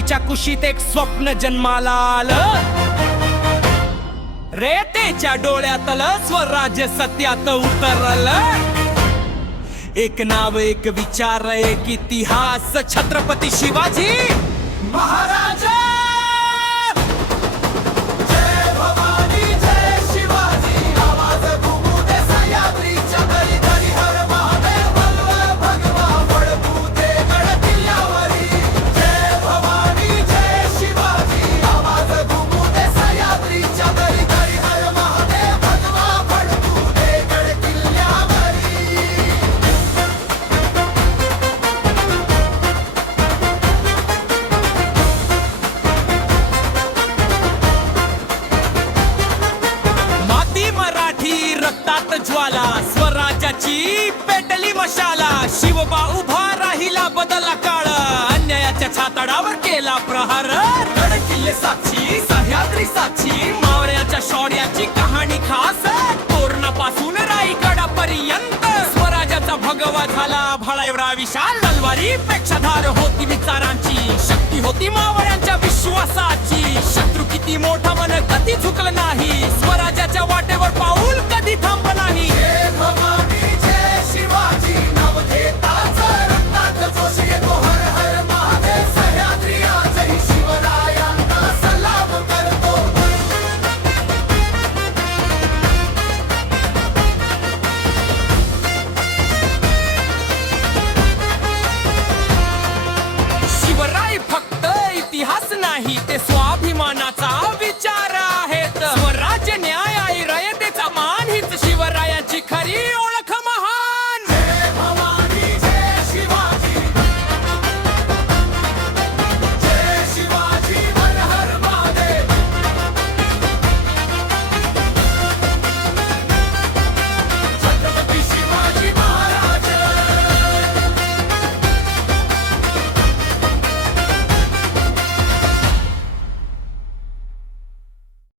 सह्याद्रीच्या कुशीत एक स्वप्न जन्माला आलं. रेतेच्या डोळ्यातलं स्वराज्य सत्यात उतरलं. एक नाव, एक विचार, एक इतिहास, छत्रपती शिवाजी महाराज. जय भवानी जय शिवाजी, आवाज घुमू दे सह्याद्रीच्या दरी दरी. हर महादेव भगवा भगवा वळवू दे गड किल्ल्यावरी. जय भवानी जय शिवाजी, आवाज घुमू दे सह्याद्रीच्या दरी दरी. हर महादेव भगवा वळवू दे गड किल्ल्यावरी. माती मराठी रक्तात ज्वाला, स्वराज्याची पेटली मशाला. शिवबा उभा राहिला बदला काळ, अन्यायाच्या छातडावर केला प्रहार. गड किल्ले साक्षी, सह्याद्री साक्षी, मावळ्याच्या शौर्याची कहाणी खास. तोरणापासून रायगडापर्यंत स्वराज्याचा भगवा झाला भाळाएवढा विशाल. तलवारी पेक्षा धार होती विचारांची, शक्ती होती मावळ्यांच्या विश्वासाची. शत्रू किती मोठा मन कधी झुकलं नाही, स्वराज्याच्या वाटेवर पाऊल कधी थांबलं नाही. जय भवानी जय शिवाजी, नाव घेताच रक्तात जोश येतो. हर हर महादेव, सह्याद्री आजही शिवरायांना सलाम करतो. शिवराय फक्त इतिहास नाही, ते